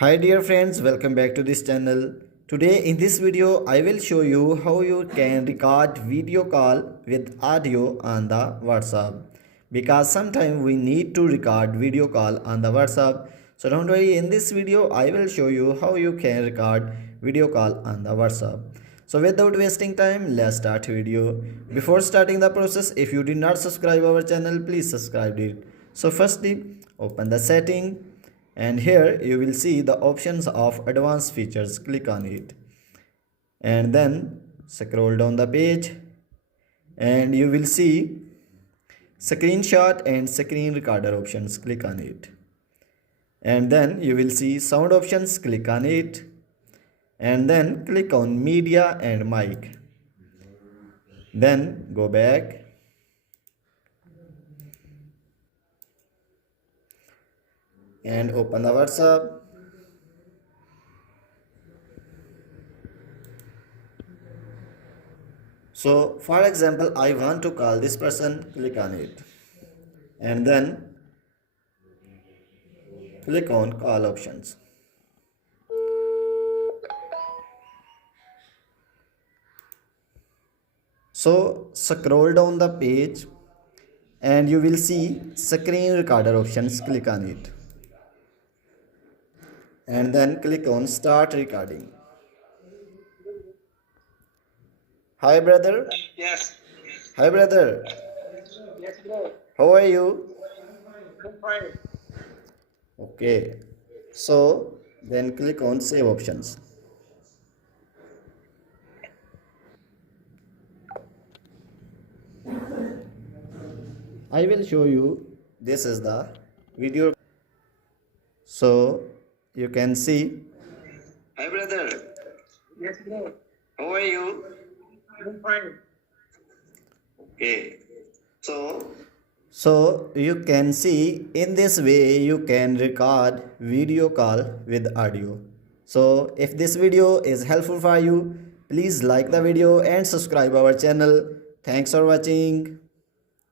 Hi dear friends, welcome back to this channel. Today in this video I will show you how you can record video call with audio on the WhatsApp, because sometimes we need to record video call on the WhatsApp. So don't worry, in this video I will show you how you can record video call on the WhatsApp. So without wasting time, let's start video. Before starting the process, if you did not subscribe our channel, please subscribe it. So firstly, open the setting, and here you will see the options of advanced features. Click on it and then scroll down the page, and you will see screenshot and screen recorder options. Click on it, and then you will see sound options. Click on it, and then click on media and mic. Then go back and open the WhatsApp. So for example, I want to call this person. Click on it, and then click on call options. So scroll down the page and you will see screen recorder options. Click on it, and then click on start recording. Hi brother. Yes. Hi brother. Yes, bro. How are you? I'm fine. Okay. So then click on save options. I will show you. This is the video. So you can see. Hi brother. Yes, bro. How are you? I'm fine. Okay. So you can see, in this way you can record video call with audio. So if this video is helpful for you, please like the video and subscribe our channel. Thanks for watching.